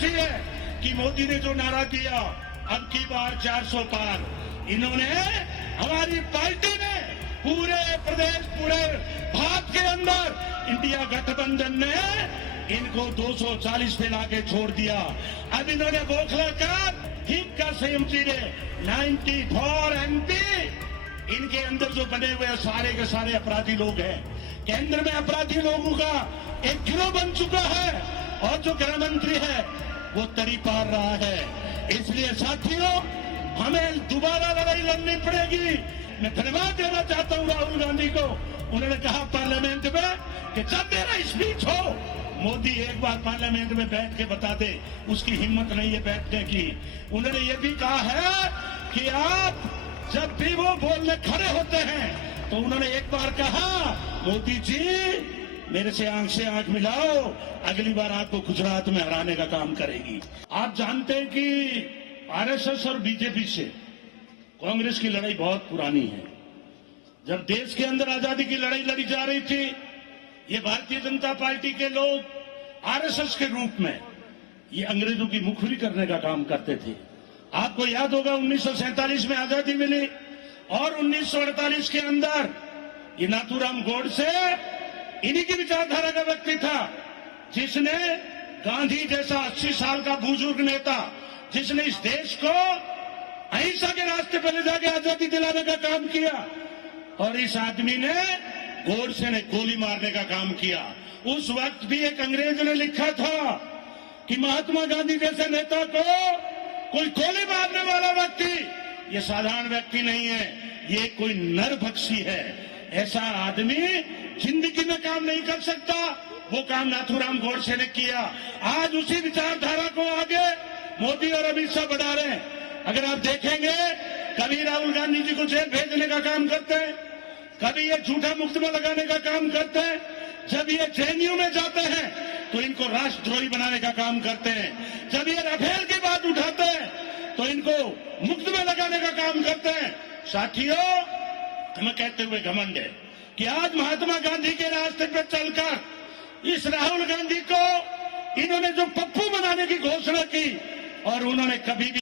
खुशी है कि मोदी ने जो नारा दिया अब की बार 400 पार, इन्होंने हमारी पार्टी ने पूरे प्रदेश पूरे भारत के अंदर इंडिया गठबंधन ने इनको 240 पे लाके छोड़ दिया। अब इन्होंने बोखला का ठीक का संयमजी ने 94 MP इनके अंदर जो बने हुए सारे के सारे अपराधी लोग हैं। केंद्र में अपराधी लोगों का एक गिरोह बन चुका है और जो गृह मंत्री है वो तरी पार रहा है। इसलिए साथियों, हमें दोबारा लड़ाई लड़नी पड़ेगी। मैं धन्यवाद देना चाहता हूं राहुल गांधी को। उन्होंने कहा पार्लियामेंट में कि जब मेरा स्पीच हो, मोदी एक बार पार्लियामेंट में बैठ के बता दे। उसकी हिम्मत नहीं है बैठने की। उन्होंने ये भी कहा है कि आप जब भी वो बोलने खड़े होते हैं तो उन्होंने एक बार कहा, मोदी जी मेरे से आंख मिलाओ, अगली बार आपको गुजरात में हराने का काम करेगी। आप जानते हैं कि आरएसएस और बीजेपी से कांग्रेस की लड़ाई बहुत पुरानी है। जब देश के अंदर आजादी की लड़ाई लड़ी जा रही थी, ये भारतीय जनता पार्टी के लोग आरएसएस के रूप में ये अंग्रेजों की मुखबिरी करने का काम करते थे। आपको याद होगा 1947 में आजादी मिली और 1948 के अंदर ये नाथूराम गोडसे इन्हीं की विचारधारा का व्यक्ति था, जिसने गांधी जैसा 80 साल का बुजुर्ग नेता, जिसने इस देश को अहिंसा के रास्ते पर ले जाके आजादी दिलाने का काम किया। और इस आदमी ने गोडसे ने गोली मारने का काम किया। उस वक्त भी एक अंग्रेज ने लिखा था कि महात्मा गांधी जैसे नेता को कोई गोली मारने वाला व्यक्ति ये साधारण व्यक्ति नहीं है, ये कोई नरभक्षी है। ऐसा आदमी जिंदगी में काम नहीं कर सकता। वो काम नाथूराम गोडसे ने किया। आज उसी विचारधारा को आगे मोदी और अमित शाह बढ़ा रहे हैं। अगर आप देखेंगे, कभी राहुल गांधी जी को जेल भेजने का काम करते हैं, कभी ये झूठा मुकदमा लगाने का काम करते हैं। जब ये जेएनयू में जाते हैं तो इनको राष्ट्रद्रोही बनाने का काम करते हैं। जब ये राफेल की बात उठाते हैं तो इनको मुकदमे लगाने का काम करते हैं। साथियों, हमें कहते हुए घमंड है कि आज महात्मा गांधी के रास्ते पर चलकर इस राहुल गांधी को इन्होंने जो पप्पू बनाने की घोषणा की, और उन्होंने कभी भी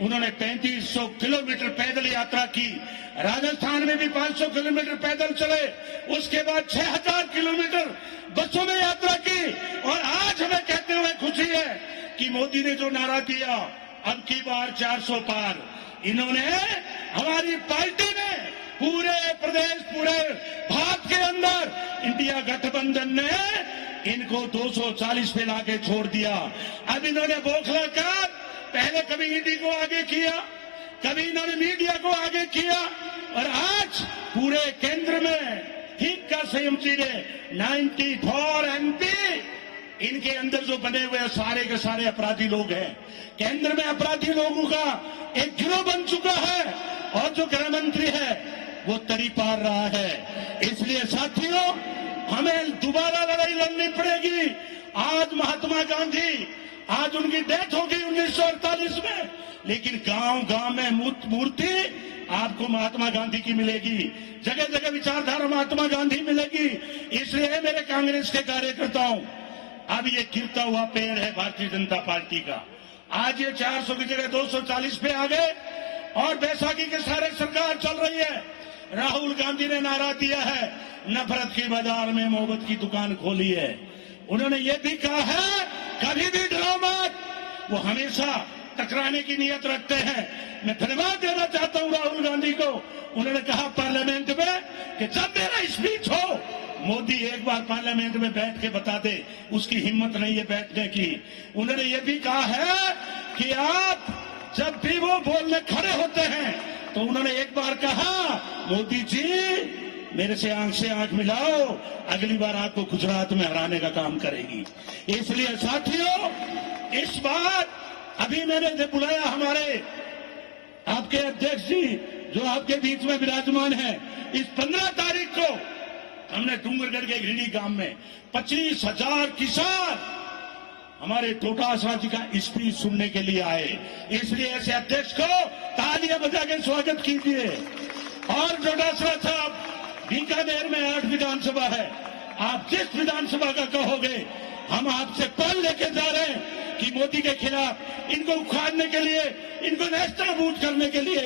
उन्होंने 3500 किलोमीटर पैदल यात्रा की। राजस्थान में भी 500 किलोमीटर पैदल चले, उसके बाद 6000 किलोमीटर बसों में यात्रा की। और आज हमें कहते हुए खुशी है कि मोदी ने जो नारा दिया अब की बार 400 पार, इन्होंने हमारी पार्टी ने पूरे प्रदेश पूरे भारत के अंदर इंडिया गठबंधन ने इनको 240 पे लाके छोड़ दिया। अब इन्होंने बोखला का पहले कभी ईडी को आगे किया, कभी इन्होंने मीडिया को आगे किया, और आज पूरे केंद्र में ठीक का संयमजी ने 94 MP इनके अंदर जो बने हुए सारे के सारे अपराधी लोग हैं। केंद्र में अपराधी लोगों का एक गिरोह बन चुका है और जो गृह मंत्री है वो तरी पार रहा है। इसलिए साथियों, हमें दोबारा लड़ाई लड़नी पड़ेगी। आज महात्मा गांधी, आज उनकी डेथ हो गई 1948 में, लेकिन गांव गांव में मूर्ति आपको महात्मा गांधी की मिलेगी। जगह जगह विचारधारा महात्मा गांधी मिलेगी। इसलिए मेरे कांग्रेस के कार्यकर्ताओं, अब ये गिरता हुआ पेड़ है भारतीय जनता पार्टी का। आज ये 400 की जगह 240 पे आ गए और बैसाखी के सारे सरकार चल रही है। राहुल गांधी ने नारा दिया है, नफरत के बाजार में मोहब्बत की दुकान खोली है। उन्होंने ये भी कहा है, कभी भी डरो मत। वो हमेशा टकराने की नीयत रखते हैं। मैं धन्यवाद देना चाहता हूं राहुल गांधी को। उन्होंने कहा पार्लियामेंट में कि जब मेरा स्पीच हो, मोदी एक बार पार्लियामेंट में बैठ के बता दे। उसकी हिम्मत नहीं है बैठने की। उन्होंने ये भी कहा है कि आप जब भी वो बोलने खड़े होते हैं तो उन्होंने एक बार कहा, मोदी जी मेरे से आंख मिलाओ, अगली बार आपको गुजरात में हराने का काम करेगी। इसलिए साथियों, इस बार अभी मैंने बुलाया हमारे आपके अध्यक्ष जी जो आपके बीच में विराजमान है। इस 15 तारीख को हमने डूंगरगढ़ के घृणी गांव में 25,000 किसान हमारे डोटासरा जी का स्पीच सुनने के लिए आए। इसलिए ऐसे अध्यक्ष को तालियां बजा के स्वागत कीजिए। और डोटासरा साहब, बीकानेर में 8 विधानसभा है। आप जिस विधानसभा का कहोगे हम आपसे पल लेके जा रहे हैं। कि मोदी के खिलाफ इनको उखाड़ने के लिए, इनको नेस्तनाबूद करने के लिए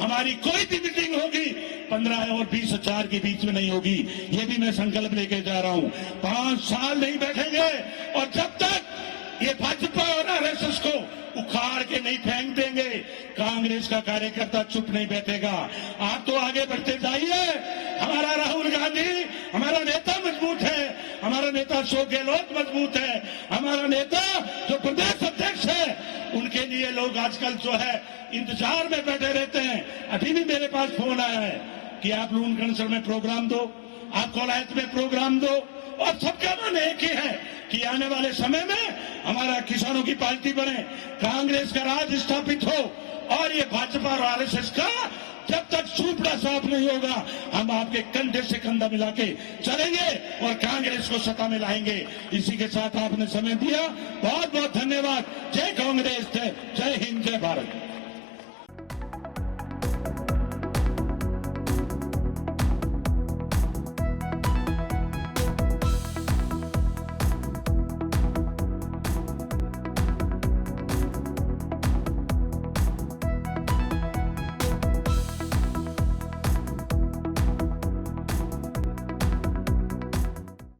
हमारी कोई भी मीटिंग होगी 15 और 20 हजार के बीच में नहीं होगी। ये भी मैं संकल्प लेके जा रहा हूं। 5 साल नहीं बैठेंगे और जब तक ये भाजपा और आरएसएस को उखाड़ के नहीं फेंक देंगे, कांग्रेस का कार्यकर्ता चुप नहीं बैठेगा। आप तो आगे बढ़ते जाइए। हमारा राहुल गांधी, हमारा नेता मजबूत है, हमारा नेता अशोक गहलोत मजबूत है, हमारा नेता जो प्रदेश अध्यक्ष है, उनके लिए लोग आजकल जो है इंतजार में बैठे रहते हैं। अभी भी मेरे पास फोन आया है कि आप लूनकणसर में प्रोग्राम दो, आप कोलायत में प्रोग्राम दो, और सबका मन एक ही है कि आने वाले समय में हमारा किसानों की पार्टी बने, कांग्रेस का राज स्थापित हो, और ये भाजपा और आरएसएस का जब तक सूपड़ा साफ नहीं होगा, हम आपके कंधे से कंधा मिला के चलेंगे और कांग्रेस को सत्ता में लाएंगे। इसी के साथ आपने समय दिया, बहुत बहुत धन्यवाद। जय कांग्रेस, जय हिंद, जय भारत।